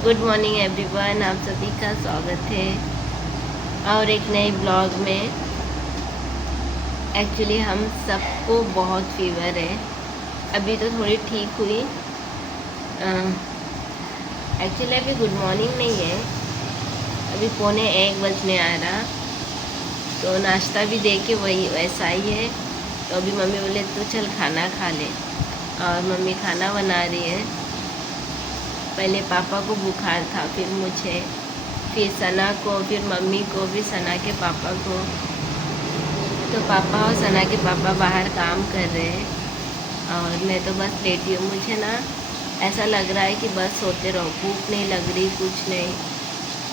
Good morning everyone, आप सभी का स्वागत है और एक नए ब्लॉग में। एक्चुअली हम सबको बहुत फीवर है। अभी तो थोड़ी ठीक हुई। एक्चुअली अभी गुड मॉर्निंग नहीं है, अभी 12:45 बजने आ रहा। तो नाश्ता भी दे के वही वैसा ही है। तो अभी मम्मी बोले तो चल खाना खा ले, और मम्मी खाना बना रही है। पहले पापा को बुखार था, फिर मुझे, फिर सना को, फिर मम्मी को, फिर सना के पापा को। तो पापा और सना के पापा बाहर काम कर रहे हैं और मैं तो बस लेटी हूँ। मुझे ना ऐसा लग रहा है कि बस सोते रहो, भूख नहीं लग रही, कुछ नहीं।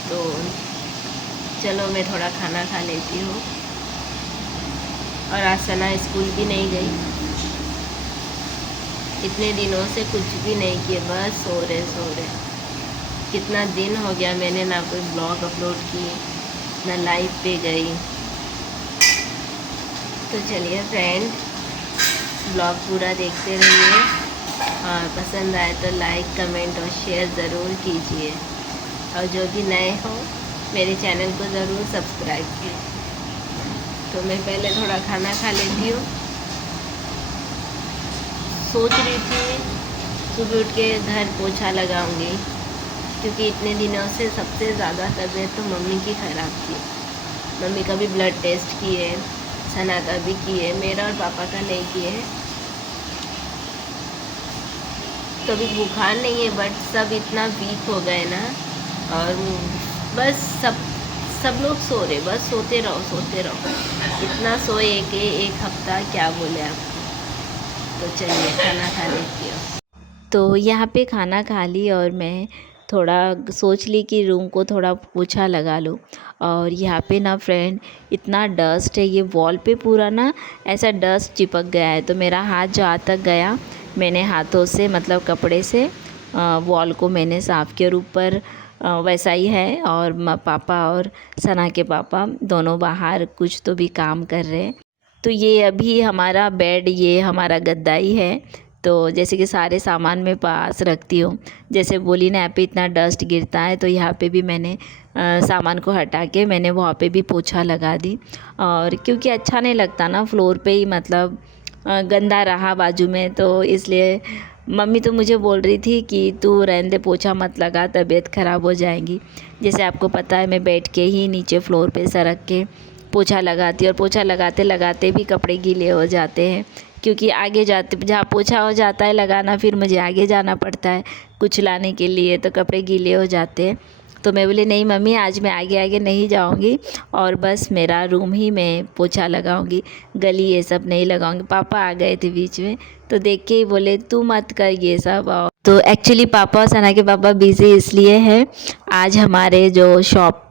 तो चलो मैं थोड़ा खाना खा लेती हूँ। और आज सना स्कूल भी नहीं गई, इतने दिनों से कुछ भी नहीं किए, बस सो रहे। कितना दिन हो गया मैंने ना कोई ब्लॉग अपलोड किए, ना लाइव पे गई। तो चलिए फ्रेंड, ब्लॉग पूरा देखते रहिए और पसंद आए तो लाइक कमेंट और शेयर ज़रूर कीजिए। और जो भी नए हो मेरे चैनल को ज़रूर सब्सक्राइब कीजिए। तो मैं पहले थोड़ा खाना खा लेती हूँ। सोच रही थी सुबह उठ के घर पोछा लगाऊंगी, क्योंकि इतने दिनों से सबसे ज़्यादा तबीयत तो मम्मी की ख़राब थी। मम्मी का भी ब्लड टेस्ट किए, सना का भी किए, मेरा और पापा का नहीं किए। तो अभी बुखार नहीं है, बट सब इतना वीक हो गए ना। और बस सब लोग सो रहे, बस सोते रहो। इतना सोए कि एक हफ्ता, क्या बोले आपको। तो चलिए खाना खा लेती हूँ। तो यहाँ पे खाना खा ली और मैं थोड़ा सोच ली कि रूम को थोड़ा पोछा लगा लूँ। और यहाँ पे ना फ्रेंड इतना डस्ट है, ये वॉल पे पूरा ना ऐसा डस्ट चिपक गया है। तो मेरा हाथ जहाँ तक गया, मैंने हाथों से मतलब कपड़े से वॉल को मैंने साफ़ किया। और ऊपर वैसा ही है। और पापा और सना के पापा दोनों बाहर कुछ तो भी काम कर रहे हैं। तो ये अभी हमारा बेड, ये हमारा गद्दा ही है। तो जैसे कि सारे सामान मैं पास रखती हूँ। जैसे बोली ना, यहाँ पे इतना डस्ट गिरता है, तो यहाँ पे भी मैंने सामान को हटा के मैंने वहाँ पे भी पोछा लगा दी। और क्योंकि अच्छा नहीं लगता ना फ्लोर पे ही, मतलब गंदा रहा बाजू में, तो इसलिए मम्मी तो मुझे बोल रही थी कि तू रहने दे, पोछा मत लगा, तबीयत ख़राब हो जाएगी। जैसे आपको पता है मैं बैठ के ही नीचे फ्लोर पे सरक के पोछा लगाती, और पोछा लगाते लगाते भी कपड़े गीले हो जाते हैं। क्योंकि आगे जाते, जहाँ पोछा हो जाता है लगाना, फिर मुझे आगे जाना पड़ता है कुछ लाने के लिए, तो कपड़े गीले हो जाते हैं। तो मैं बोली नहीं मम्मी, आज मैं आगे आगे नहीं जाऊंगी, और बस मेरा रूम ही मैं पोछा लगाऊंगी, गली ये सब नहीं लगाऊंगी। पापा आ गए थे बीच में, तो देख के ही बोले तू मत कर ये सब। और तो एक्चुअली पापा और सना के पापा बिज़ी इसलिए हैं, आज हमारे जो शॉप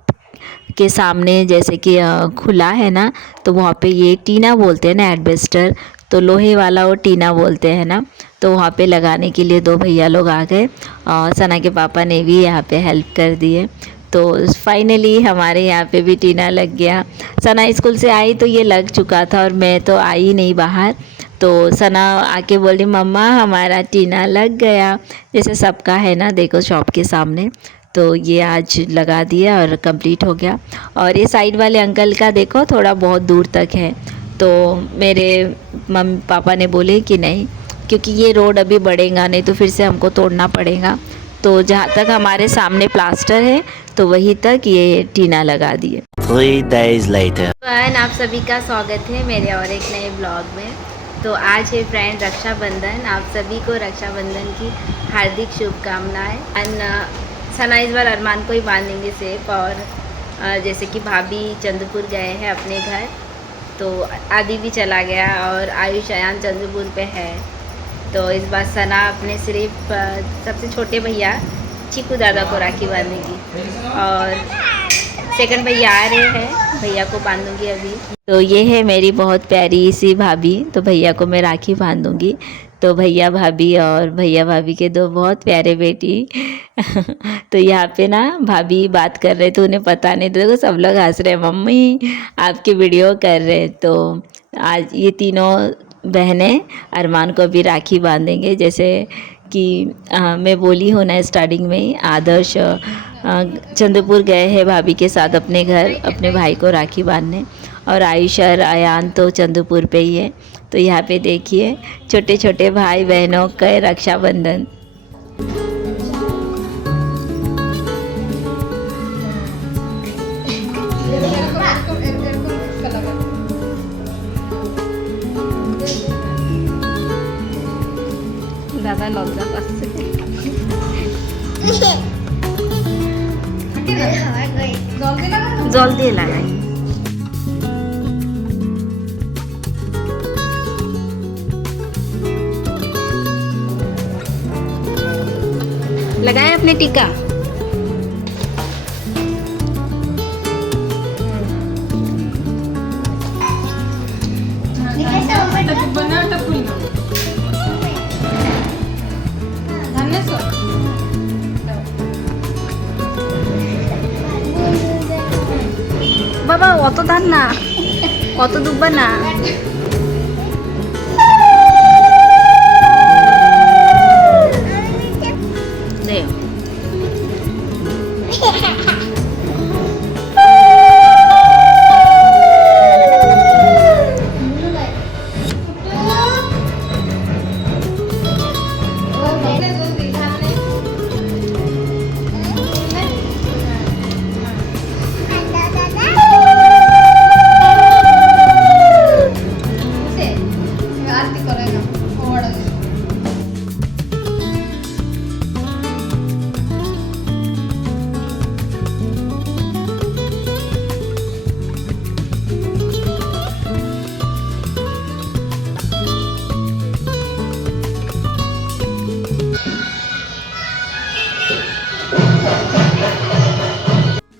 के सामने जैसे कि खुला है ना, तो वहाँ पे ये टीना बोलते हैं ना, एडबेस्टर, तो लोहे वाला वो टीना बोलते हैं ना। तो वहाँ पे लगाने के लिए दो भैया लोग आ गए, और सना के पापा ने भी यहाँ पे हेल्प कर दिए। तो फाइनली हमारे यहाँ पे भी टीना लग गया। सना स्कूल से आई तो ये लग चुका था, और मैं तो आई नहीं बाहर। तो सना आके बोली मम्मा हमारा टीना लग गया, जैसे सबका है ना, देखो शॉप के सामने। तो ये आज लगा दिया और कंप्लीट हो गया। और ये साइड वाले अंकल का देखो थोड़ा बहुत दूर तक है। तो मेरे मम्मी पापा ने बोले कि नहीं, क्योंकि ये रोड अभी बढ़ेगा नहीं तो फिर से हमको तोड़ना पड़ेगा। तो जहाँ तक हमारे सामने प्लास्टर है, तो वहीं तक ये टीना लगा दिए। 3 days later. आप सभी का स्वागत है मेरे और एक नए ब्लॉग में। तो आज है फ्रेंड रक्षाबंधन। आप सभी को रक्षाबंधन की हार्दिक शुभकामनाएं। सना इस बार अरमान को ही बांधेंगे सेफ। और जैसे कि भाभी चंद्रपुर गए हैं अपने घर, तो आदि भी चला गया, और आयुष अयान चंद्रपुर पे है। तो इस बार सना अपने सिर्फ सबसे छोटे भैया चीकू दादा को राखी बांधेगी, और सेकंड भैया आ रहे हैं, भैया को बांधूंगी अभी। तो ये है मेरी बहुत प्यारी सी भाभी, तो भैया को मैं राखी बांधूंगी। तो भैया भाभी और भैया भाभी के दो बहुत प्यारे बेटी तो यहाँ पे ना भाभी बात कर रहे थे, उन्हें पता नहीं था। देखो सब लोग हंस रहे हैं, मम्मी आपकी वीडियो कर रहे हैं। तो आज ये तीनों बहनें अरमान को भी राखी बांधेंगे, जैसे कि मैं बोली हूँ ना स्टार्टिंग में, आदर्श चंद्रपुर गए हैं भाभी के साथ अपने घर अपने भाई को राखी बांधने, और आयुष और अयान तो चंद्रपुर पे ही है। तो यहाँ पे देखिए छोटे छोटे भाई बहनों का रक्षाबंधन। দাদা লজ্জা পাচ্ছে। জল দিয়ে লাগাই। लगाए अपने टीका। বাবা অত ধান না, অত দুব্বা না।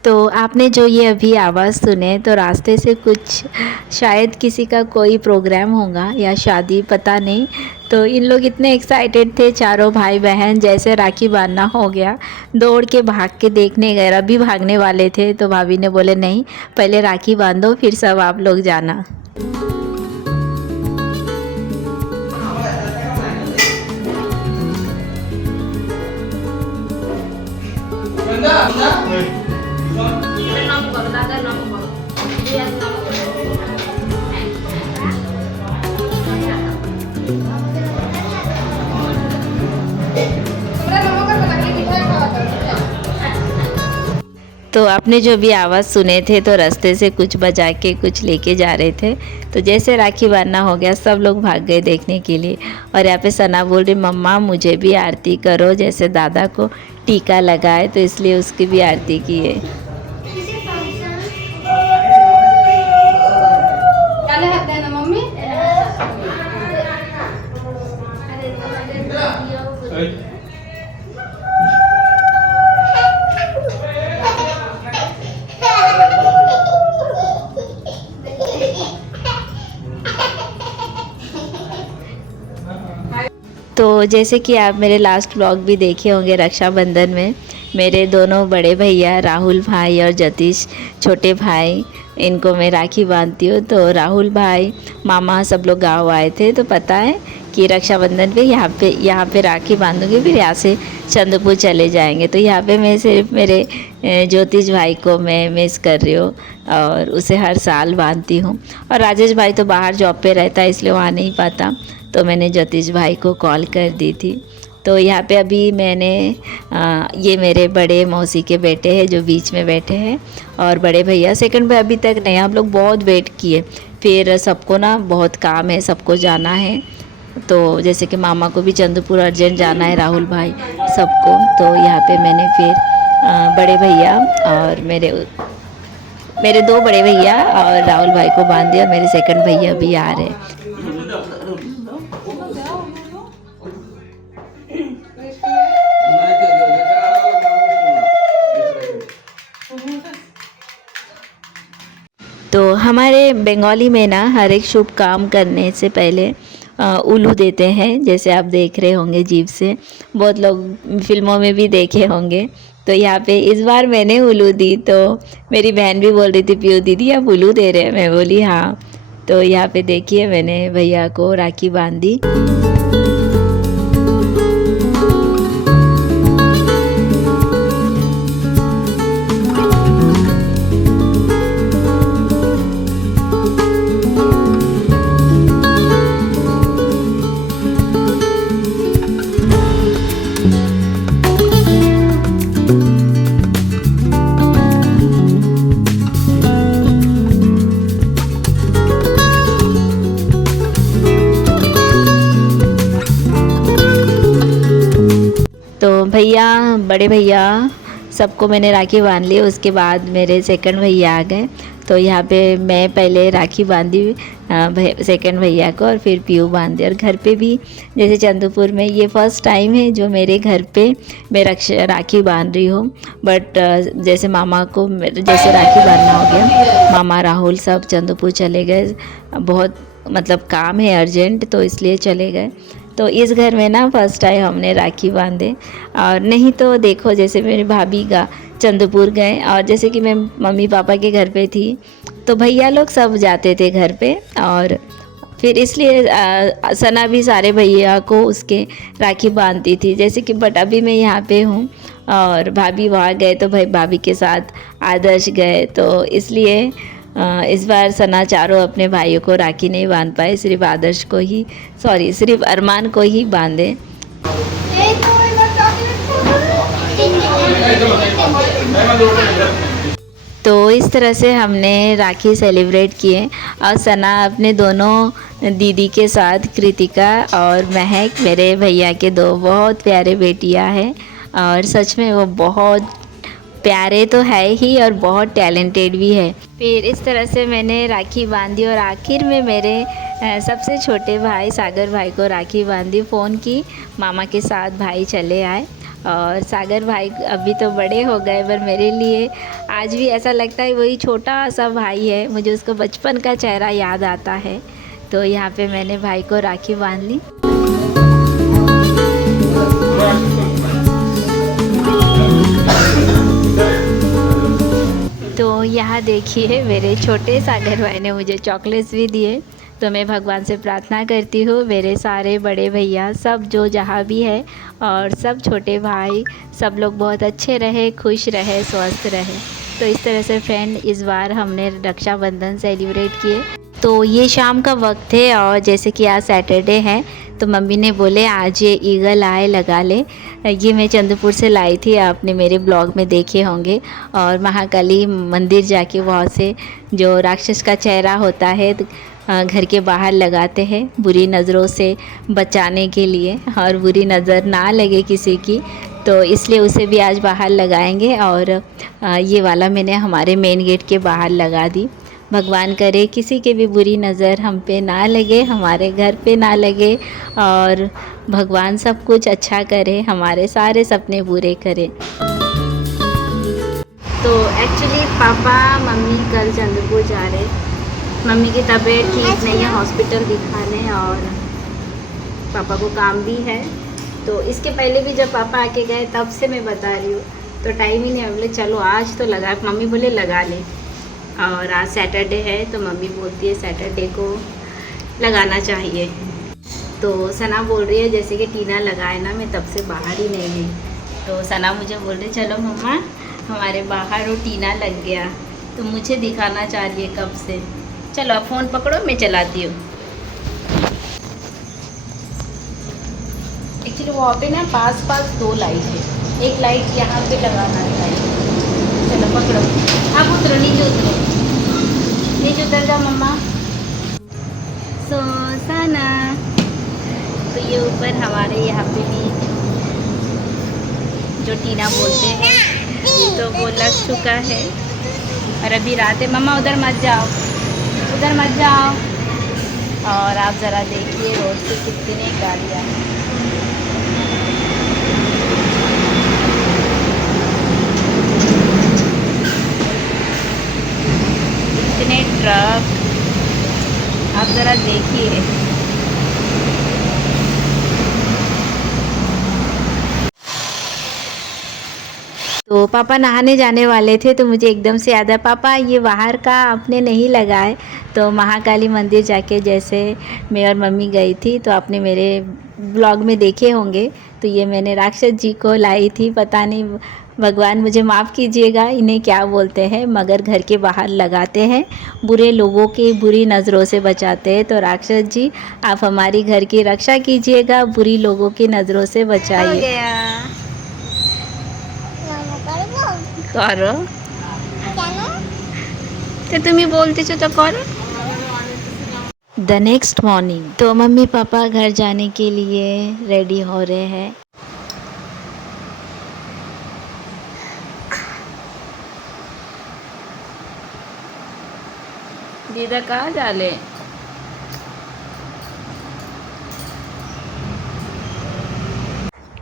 तो आपने जो ये अभी आवाज़ सुने तो रास्ते से कुछ शायद किसी का कोई प्रोग्राम होगा या शादी, पता नहीं। तो इन लोग इतने एक्साइटेड थे चारों भाई बहन, जैसे राखी बांधना हो गया दौड़ के भाग के देखने गए। अभी भागने वाले थे तो भाभी ने बोले नहीं पहले राखी बांधो फिर सब आप लोग जाना। तो आपने जो भी आवाज़ सुने थे तो रास्ते से कुछ बजा के कुछ लेके जा रहे थे। तो जैसे राखी बांधना हो गया सब लोग भाग गए देखने के लिए। और यहाँ पे सना बोल रही मम्मा मुझे भी आरती करो, जैसे दादा को टीका लगाए तो इसलिए उसकी भी आरती की है। तो जैसे कि आप मेरे लास्ट व्लॉग भी देखे होंगे, रक्षाबंधन में मेरे दोनों बड़े भैया राहुल भाई और जतीश छोटे भाई, इनको मैं राखी बांधती हूँ। तो राहुल भाई मामा सब लोग गांव आए थे, तो पता है कि रक्षाबंधन पे यहाँ पे राखी बांधूंगी, फिर यहाँ से चंद्रपुर चले जाएंगे। तो यहाँ पे मैं सिर्फ मेरे ज्योतिष भाई को मैं मिस कर रही हूँ और उसे हर साल बांधती हूँ। और राजेश भाई तो बाहर जॉब पे रहता है इसलिए वो आ नहीं पाता, तो मैंने ज्योतिष भाई को कॉल कर दी थी। तो यहाँ पे अभी मैंने ये मेरे बड़े मौसी के बेटे हैं जो बीच में बैठे हैं, और बड़े भैया सेकंड पे अभी तक नहीं। हम लोग बहुत वेट किए, फिर सबको ना बहुत काम है, सबको जाना है। तो जैसे कि मामा को भी चंद्रपुर अर्जेंट जाना है, राहुल भाई सबको। तो यहाँ पे मैंने फिर बड़े भैया और मेरे दो बड़े भैया और राहुल भाई को बांध दिया। मेरे सेकंड भैया भी आ रहे हैं। तो हमारे बंगाली में ना हर एक शुभ काम करने से पहले उल्लू देते हैं, जैसे आप देख रहे होंगे जीभ से, बहुत लोग फिल्मों में भी देखे होंगे। तो यहाँ पे इस बार मैंने उल्लू दी, तो मेरी बहन भी बोल रही थी पीयू दीदी आप उल्लू दे रहे हैं, मैं बोली हाँ। तो यहाँ पे देखिए मैंने भैया को राखी बांधी। बड़े भैया सबको मैंने राखी बांध ली। उसके बाद मेरे सेकंड भैया आ गए, तो यहाँ पे मैं पहले राखी बांधी सेकंड भैया को, और फिर पीयू बांध दी। और घर पे भी जैसे चंद्रपुर में ये फर्स्ट टाइम है जो मेरे घर पे मैं राखी बांध रही हूँ। बट जैसे मामा को जैसे राखी बांधना हो गया, मामा राहुल सब चंद्रपुर चले गए, बहुत मतलब काम है अर्जेंट, तो इसलिए चले गए। तो इस घर में ना फर्स्ट टाइम हमने राखी बांधे। और नहीं तो देखो जैसे मेरी भाभी का चंद्रपुर गए, और जैसे कि मैं मम्मी पापा के घर पे थी तो भैया लोग सब जाते थे घर पे, और फिर इसलिए सना भी सारे भैया को उसके राखी बांधती थी। जैसे कि बट अभी मैं यहाँ पे हूँ और भाभी वहाँ गए तो भाई भाभी के साथ आदर्श गए, तो इसलिए इस बार सना चारों अपने भाइयों को राखी नहीं बांध पाए, सिर्फ आदर्श को ही सिर्फ अरमान को ही बांधे। तो इस तरह से हमने राखी सेलिब्रेट किए। और सना अपने दोनों दीदी के साथ, कृतिका और महक, मेरे भैया के दो बहुत प्यारे बेटियां हैं, और सच में वो बहुत प्यारे तो है ही और बहुत टैलेंटेड भी है। फिर इस तरह से मैंने राखी बांधी, और आखिर में मेरे सबसे छोटे भाई सागर भाई को राखी बांधी। फ़ोन की मामा के साथ भाई चले आए, और सागर भाई अभी तो बड़े हो गए, पर मेरे लिए आज भी ऐसा लगता है वही छोटा सा भाई है, मुझे उसको बचपन का चेहरा याद आता है। तो यहाँ पे मैंने भाई को राखी बांध ली। तो यहाँ देखिए मेरे छोटे सागर भाई ने मुझे चॉकलेट्स भी दिए। तो मैं भगवान से प्रार्थना करती हूँ मेरे सारे बड़े भैया सब जो जहाँ भी है, और सब छोटे भाई सब लोग बहुत अच्छे रहे, खुश रहे, स्वस्थ रहे। तो इस तरह से फ्रेंड इस बार हमने रक्षाबंधन सेलिब्रेट किए। तो ये शाम का वक्त है, और जैसे कि आज सैटरडे है तो मम्मी ने बोले आज ये ईगल आए लगा ले। ये मैं चंद्रपुर से लाई थी, आपने मेरे ब्लॉग में देखे होंगे। और महाकाली मंदिर जाके वहाँ से जो राक्षस का चेहरा होता है घर के बाहर लगाते हैं बुरी नज़रों से बचाने के लिए, और बुरी नज़र ना लगे किसी की, तो इसलिए उसे भी आज बाहर लगाएंगे। और ये वाला मैंने हमारे मेन गेट के बाहर लगा दी। भगवान करे किसी के भी बुरी नज़र हम पे ना लगे, हमारे घर पे ना लगे, और भगवान सब कुछ अच्छा करे, हमारे सारे सपने पूरे करे। तो एक्चुअली पापा मम्मी कल चंद्रपुर जा रहे, मम्मी की तबीयत ठीक नहीं है, हॉस्पिटल दिखाने, और पापा को काम भी है। तो इसके पहले भी जब पापा आके गए तब से मैं बता रही हूँ, तो टाइम ही नहीं। बोले चलो आज तो लगा, मम्मी बोले लगा ले, और आज सैटरडे है तो मम्मी बोलती है सैटरडे को लगाना चाहिए। तो सना बोल रही है जैसे कि टीना लगाए ना, मैं तब से बाहर ही नहीं गई। तो सना मुझे बोल रही चलो मम्मा हमारे बाहर वो टीना लग गया, तो मुझे दिखाना चाह रही है कब से। चलो आप फ़ोन पकड़ो, मैं चलाती हूँ। एक्चुअली वहाँ पे ना पास दो लाइट है, एक लाइट यहाँ पे लगाना चाहिए। चलो पकड़ो, आप उतरो, नीचे उतरो, नीचे उतर जाओ मम्मा। सो सना, तो ये ऊपर हमारे यहाँ पे भी जो टीना बोलते हैं तो वो लग चुका है, और अभी रात है। मम्मा उधर मत जाओ, उधर मत जाओ। और आप ज़रा देखिए रोड पे कितनी गाड़ियाँ हैं। इतने ट्रक, आप ज़रा देखिए। तो पापा नहाने जाने वाले थे, तो मुझे एकदम से याद है पापा ये बाहर का आपने नहीं लगाए। तो महाकाली मंदिर जाके जैसे मैं और मम्मी गई थी, तो आपने मेरे ब्लॉग में देखे होंगे। तो ये मैंने राक्षस जी को लाई थी, पता नहीं भगवान मुझे माफ़ कीजिएगा इन्हें क्या बोलते हैं, मगर घर के बाहर लगाते हैं, बुरे लोगों की बुरी नज़रों से बचाते हैं। तो राक्षस जी आप हमारी घर की रक्षा कीजिएगा, बुरी लोगों की नज़रों से बचाइए। करो तो तुम्हें बोलते छो तो करो। द नेक्स्ट मॉर्निंग, तो मम्मी पापा घर जाने के लिए रेडी हो रहे हैं। दीदा कहाँ जा ले?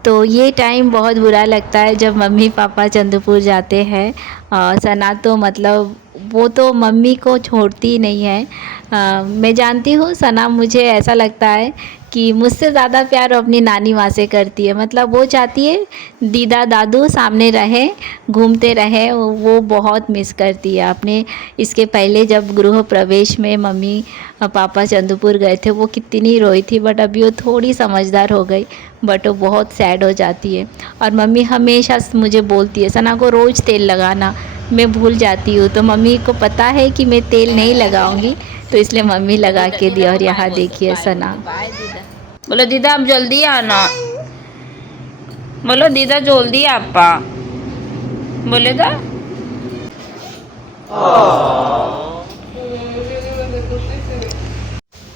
तो ये टाइम बहुत बुरा लगता है जब मम्मी पापा चंद्रपुर जाते हैं। सना तो मतलब वो तो मम्मी को छोड़ती ही नहीं है। मैं जानती हूँ सना, मुझे ऐसा लगता है कि मुझसे ज़्यादा प्यार वो अपनी नानी माँ से करती है। मतलब वो चाहती है दीदा दादू सामने रहे, घूमते रहे। वो बहुत मिस करती है। आपने इसके पहले जब गृह प्रवेश में मम्मी पापा चंद्रपुर गए थे, वो कितनी रोई थी, बट अभी वो थोड़ी समझदार हो गई, बट वो बहुत सैड हो जाती है। और मम्मी हमेशा मुझे बोलती है सना को रोज़ तेल लगाना, मैं भूल जाती हूँ। तो मम्मी को पता है कि मैं तेल नहीं लगाऊंगी, तो इसलिए मम्मी लगा के दी। और यहाँ देखिए सना। बाय दीदा। बोलो दीदा आप जल्दी आना। बोलो दीदा जल्दी आपा। बोलेगा?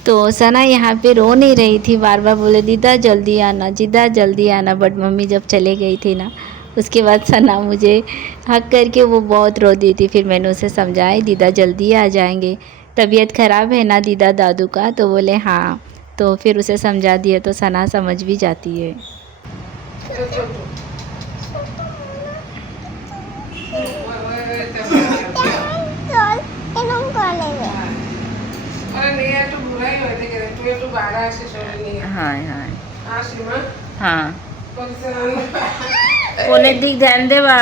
तो सना यहाँ पे रो नहीं रही थी, बार बार बोले दीदा जल्दी आना, दीदा जल्दी आना। बट मम्मी जब चले गई थी ना, उसके बाद सना मुझे हक करके वो बहुत रो दी थी। फिर मैंने उसे समझाया दीदा जल्दी आ जाएंगे, तबीयत ख़राब है ना दीदा दादू का? तो बोले हाँ। तो फिर उसे समझा दिया तो सना समझ भी जाती है। हाँ हाँ हाँ कोने दिख ध्यान दे बा।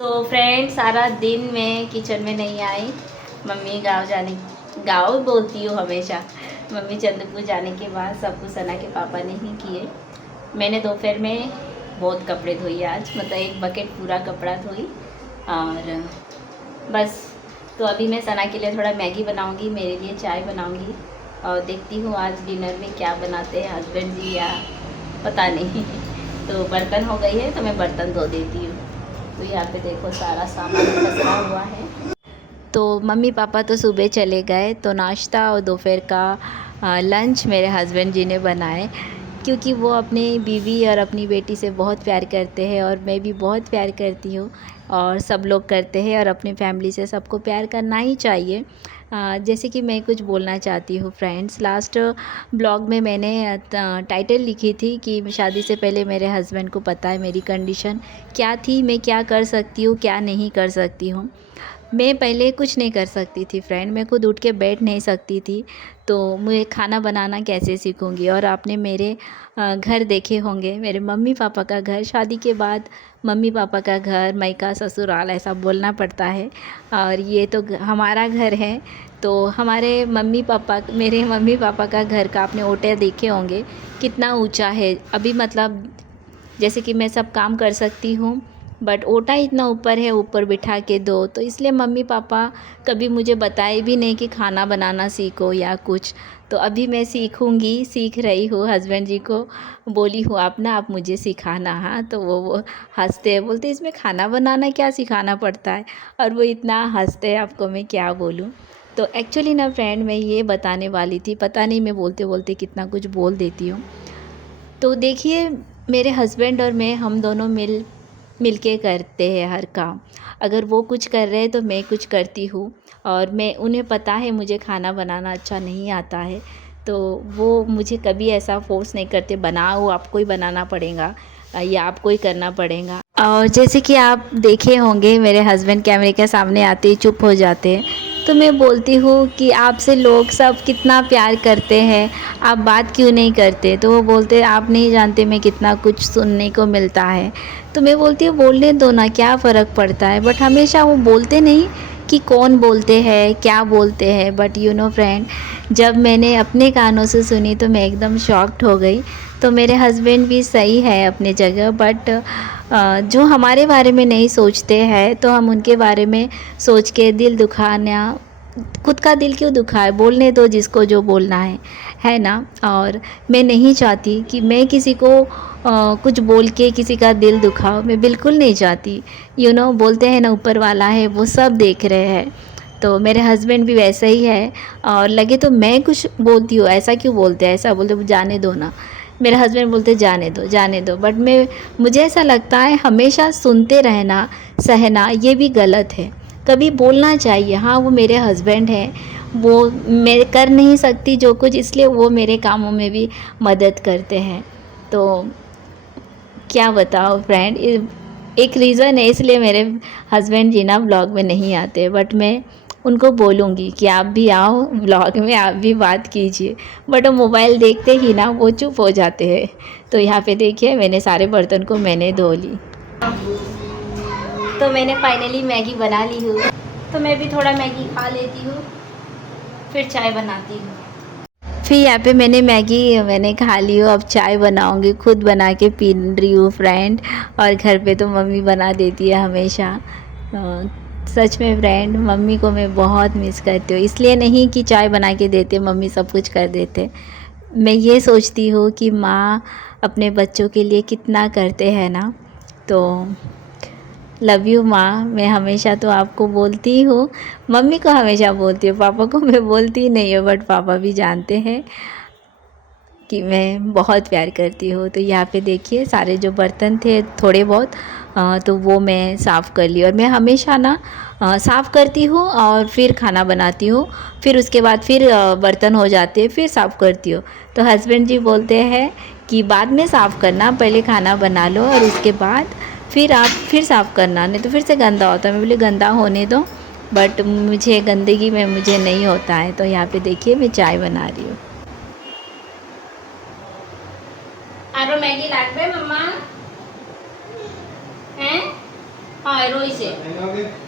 तो फ्रेंड सारा दिन मैं किचन में नहीं आई। मम्मी गाँव बोलती हूँ हमेशा। मम्मी चंद्रपुर जाने के बाद सब कुछ सना के पापा ने ही किए। मैंने दोपहर में बहुत कपड़े धोए आज, मतलब एक बकेट पूरा कपड़ा धोई। और बस तो अभी मैं सना के लिए थोड़ा मैगी बनाऊंगी, मेरे लिए चाय बनाऊंगी। और देखती हूँ आज डिनर में क्या बनाते हैं हस्बैंड जी, या पता नहीं। तो बर्तन हो गई है तो मैं बर्तन धो देती हूँ। तो यहाँ पे देखो सारा सामान पसरा हुआ है। तो मम्मी पापा तो सुबह चले गए, तो नाश्ता और दोपहर का लंच मेरे हस्बैंड जी ने बनाए, क्योंकि वो अपनी बीवी और अपनी बेटी से बहुत प्यार करते हैं और मैं भी बहुत प्यार करती हूँ और सब लोग करते हैं और अपनी फैमिली से सबको प्यार करना ही चाहिए। जैसे कि मैं कुछ बोलना चाहती हूँ फ्रेंड्स, लास्ट ब्लॉग में मैंने टाइटल लिखी थी कि शादी से पहले मेरे हस्बैंड को पता है मेरी कंडीशन क्या थी, मैं क्या कर सकती हूँ क्या नहीं कर सकती हूँ। मैं पहले कुछ नहीं कर सकती थी फ्रेंड, मैं खुद उठ के बैठ नहीं सकती थी, तो मुझे खाना बनाना कैसे सीखूंगी। और आपने मेरे घर देखे होंगे, मेरे मम्मी पापा का घर, शादी के बाद मम्मी पापा का घर, मायका ससुराल ऐसा बोलना पड़ता है। और ये तो हमारा घर है। तो हमारे मेरे मम्मी पापा का घर का आपने ओटे देखे होंगे कितना ऊंचा है। अभी मतलब जैसे कि मैं सब काम कर सकती हूँ, बट ओटा इतना ऊपर है, ऊपर बिठा के दो। तो इसलिए मम्मी पापा कभी मुझे बताए भी नहीं कि खाना बनाना सीखो या कुछ। तो अभी मैं सीखूंगी, सीख रही हूँ। हस्बैंड जी को बोली हूँ आप मुझे सिखाना। हाँ, तो वो हंसते हैं, बोलते इसमें खाना बनाना क्या सिखाना पड़ता है। और वो इतना हंसते हैं, आपको मैं क्या बोलूँ। तो एक्चुअली ना फ्रेंड मैं ये बताने वाली थी, पता नहीं मैं बोलते बोलते कितना कुछ बोल देती हूँ। तो देखिए मेरे हस्बैंड और मैं, हम दोनों मिल के करते हैं हर काम। अगर वो कुछ कर रहे हैं तो मैं कुछ करती हूँ। और मैं उन्हें पता है मुझे खाना बनाना अच्छा नहीं आता है, तो वो मुझे कभी ऐसा फोर्स नहीं करते बनाओ आपको ही बनाना पड़ेगा या आपको ही करना पड़ेगा। और जैसे कि आप देखे होंगे मेरे हस्बैंड कैमरे के सामने आते ही चुप हो जाते हैं। तो मैं बोलती हूँ कि आपसे लोग सब कितना प्यार करते हैं, आप बात क्यों नहीं करते? तो वो बोलते आप नहीं जानते मैं कितना कुछ सुनने को मिलता है। तो मैं बोलती हूँ बोलने दो ना, क्या फ़र्क पड़ता है। बट हमेशा वो बोलते नहीं कि कौन बोलते हैं क्या बोलते हैं। बट यू नो फ्रेंड, जब मैंने अपने कानों से सुनी तो मैं एकदम शॉक्ड हो गई। तो मेरे हस्बैंड भी सही है अपनी जगह, बट जो हमारे बारे में नहीं सोचते हैं तो हम उनके बारे में सोच के दिल दुखाना, खुद का दिल क्यों दुखाए, बोलने दो जिसको जो बोलना है ना। और मैं नहीं चाहती कि मैं किसी को कुछ बोल के किसी का दिल दुखाओ, मैं बिल्कुल नहीं चाहती। यू नो बोलते हैं ना ऊपर वाला है वो सब देख रहे हैं। तो मेरे हस्बैंड भी वैसे ही है। और लगे तो मैं कुछ बोलती हूँ ऐसा क्यों बोलते हैं, ऐसा बोलते जाने दो ना। मेरे हस्बैंड बोलते जाने दो, बट मुझे ऐसा लगता है हमेशा सुनते रहना, सहना ये भी गलत है। कभी बोलना चाहिए। हाँ, वो मेरे हस्बैंड हैं, वो मैं कर नहीं सकती जो कुछ, इसलिए वो मेरे कामों में भी मदद करते हैं। तो क्या बताओ फ्रेंड, एक रीज़न है इसलिए मेरे हस्बैंड जी ना व्लॉग में नहीं आते, बट मैं उनको बोलूँगी कि आप भी आओ व्लॉग में, आप भी बात कीजिए, बट वो मोबाइल देखते ही ना वो चुप हो जाते हैं। तो यहाँ पे देखिए मैंने सारे बर्तन को मैंने धो ली। तो मैंने फाइनली मैगी बना ली हूँ, तो मैं भी थोड़ा मैगी खा लेती हूँ, फिर चाय बनाती हूँ। फिर यहाँ पे मैंने खा ली हूँ, अब चाय बनाऊँगी, खुद बना के पी रही हूँ फ्रेंड। और घर पे तो मम्मी बना देती है हमेशा। सच में फ्रेंड, मम्मी को मैं बहुत मिस करती हूँ। इसलिए नहीं कि चाय बना के देते, मम्मी सब कुछ कर देते। मैं ये सोचती हूँ कि माँ अपने बच्चों के लिए कितना करते हैं ना। तो लव यू माँ, मैं हमेशा तो आपको बोलती हूँ, मम्मी को हमेशा बोलती हूँ, पापा को मैं बोलती नहीं हूँ, बट पापा भी जानते हैं कि मैं बहुत प्यार करती हूँ। तो यहाँ पे देखिए सारे जो बर्तन थे थोड़े बहुत, तो वो मैं साफ़ कर ली। और मैं हमेशा ना साफ़ करती हूँ और फिर खाना बनाती हूँ, फिर उसके बाद फिर बर्तन हो जाते हैं, फिर साफ़ करती हूँ। तो हस्बैंड जी बोलते हैं कि बाद में साफ़ करना, पहले खाना बना लो और उसके बाद फिर आप फिर साफ़ करना, नहीं तो फिर से गंदा होता है। मैं बोली गंदा होने दो, बट मुझे गंदगी में मुझे नहीं होता है। तो यहाँ पे देखिए मैं चाय बना रही हूँ। आरो मैगी लागबे मम्मा हैं? हाँ रोई से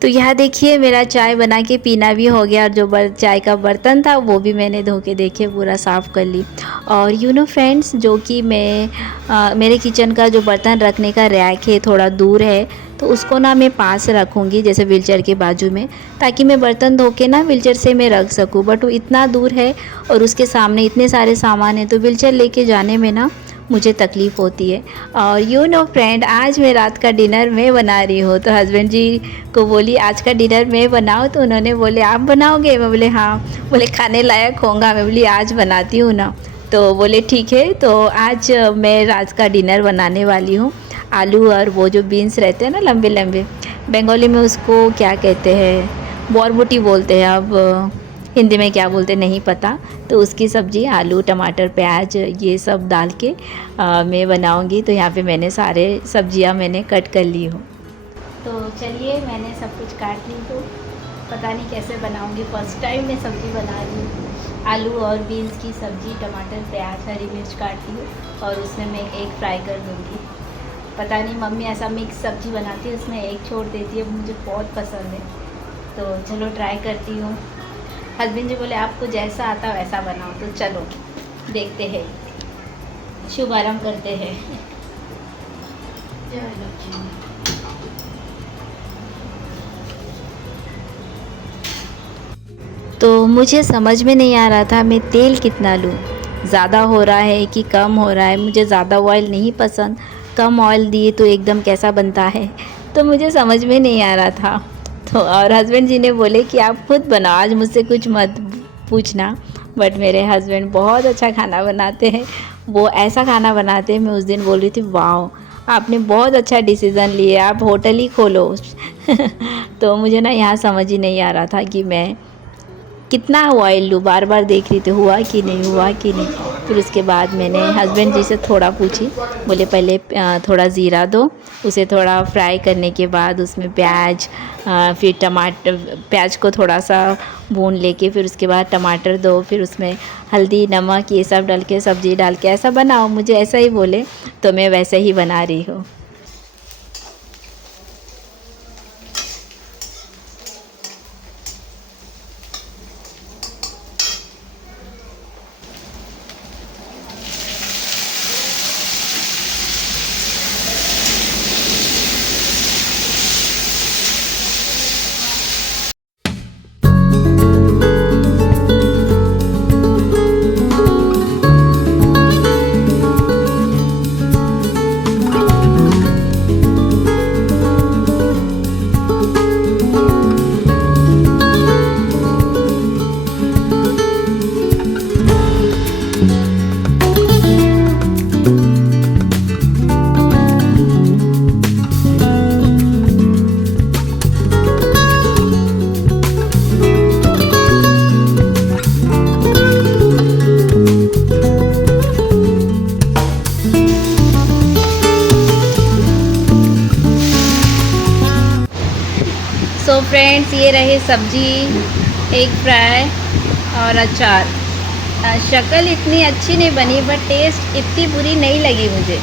तो यहाँ देखिए मेरा चाय बना के पीना भी हो गया, और जो चाय का बर्तन था वो भी मैंने धो के देखिए पूरा साफ़ कर ली। और यू नो फ्रेंड्स, जो कि मेरे किचन का जो बर्तन रखने का रैक है थोड़ा दूर है, तो उसको ना मैं पास रखूँगी जैसे व्हीलचेयर के बाजू में, ताकि मैं बर्तन धो के ना व्हीलचेयर से मैं रख सकूँ। बट वो इतना दूर है और उसके सामने इतने सारे सामान हैं, तो व्हीलचेयर लेके जाने में ना मुझे तकलीफ़ होती है। और यू नो फ्रेंड, आज मैं रात का डिनर मैं बना रही हूँ। तो हस्बैंड जी को बोली आज का डिनर मैं बनाऊँ, तो उन्होंने बोले आप बनाओगे? मैं बोले हाँ। बोले खाने लायक होगा? मैं बोली आज बनाती हूँ ना। तो बोले ठीक है। तो आज मैं रात का डिनर बनाने वाली हूँ। आलू और वो जो बीन्स रहते हैं ना लंबे लंबे, बंगाली में उसको क्या कहते हैं, बोरबोटी बोलते हैं, अब हिंदी में क्या बोलते नहीं पता। तो उसकी सब्ज़ी आलू टमाटर प्याज ये सब डाल के मैं बनाऊंगी। तो यहाँ पे मैंने सारे सब्जियाँ मैंने कट कर ली हूँ। तो चलिए मैंने सब कुछ काट ली, तो पता नहीं कैसे बनाऊंगी, फर्स्ट टाइम मैं सब्ज़ी बना रही हूँ। आलू और बीन्स की सब्ज़ी, टमाटर प्याज हरी मिर्च काटती हूँ और उसमें मैं एग फ्राई कर दूँगी। पता नहीं मम्मी ऐसा मिक्स सब्ज़ी बनाती है, उसमें एग छोड़ देती है, मुझे बहुत पसंद है। तो चलो ट्राई करती हूँ। हस्बैंड जी बोले आपको जैसा आता वैसा बनाओ। तो चलो देखते हैं, शुभारंभ करते हैं। तो मुझे समझ में नहीं आ रहा था मैं तेल कितना लूँ, ज़्यादा हो रहा है कि कम हो रहा है। मुझे ज़्यादा ऑयल नहीं पसंद, कम ऑयल दिए तो एकदम कैसा बनता है, तो मुझे समझ में नहीं आ रहा था। तो और हस्बैंड जी ने बोले कि आप खुद बनाओ, आज मुझसे कुछ मत पूछना। बट मेरे हस्बैंड बहुत अच्छा खाना बनाते हैं, वो ऐसा खाना बनाते हैं, मैं उस दिन बोल रही थी वाह आपने बहुत अच्छा डिसीज़न लिया, आप होटल ही खोलो। तो मुझे ना यहाँ समझ ही नहीं आ रहा था कि मैं कितना ऑयल लूँ, बार बार देख रही थी हुआ कि नहीं हुआ कि नहीं। फिर उसके बाद मैंने हस्बैंड जी से थोड़ा पूछी, बोले पहले थोड़ा ज़ीरा दो, उसे थोड़ा फ्राई करने के बाद उसमें प्याज, फिर टमाटर, प्याज को थोड़ा सा भून लेके फिर उसके बाद टमाटर दो, फिर उसमें हल्दी नमक ये सब डाल के सब्ज़ी डाल के ऐसा बनाओ। मुझे ऐसा ही बोले, तो मैं वैसे ही बना रही हूँ। फ्रेंड्स ये रहे सब्जी, एग फ्राई और अचार। शक्ल इतनी अच्छी नहीं बनी बट टेस्ट इतनी बुरी नहीं लगी मुझे।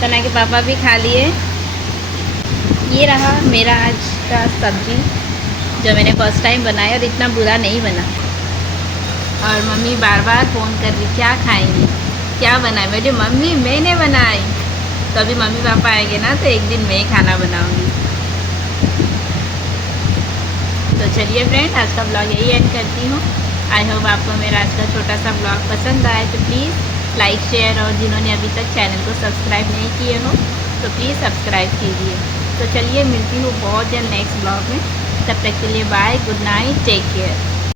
सना के पापा भी खा लिए। ये रहा मेरा आज का सब्जी जो मैंने फर्स्ट टाइम बनाया और इतना बुरा नहीं बना। और मम्मी बार बार फ़ोन कर रही क्या खाएंगी, क्या बनाए। मेरी मम्मी मैंने बनाई। तो अभी मम्मी पापा आएंगे ना तो एक दिन मैं ही खाना बनाऊंगी। तो चलिए फ्रेंड, आज का ब्लॉग यही एंड करती हूँ। आई होप आपको मेरा आज का छोटा सा ब्लॉग पसंद आए तो प्लीज़ लाइक शेयर, और जिन्होंने अभी तक चैनल को सब्सक्राइब नहीं किए हो तो प्लीज़ सब्सक्राइब कीजिए। तो चलिए मिलती हूँ बहुत जल्द नेक्स्ट ब्लॉग में। तब तक के लिए bye, good night, take care.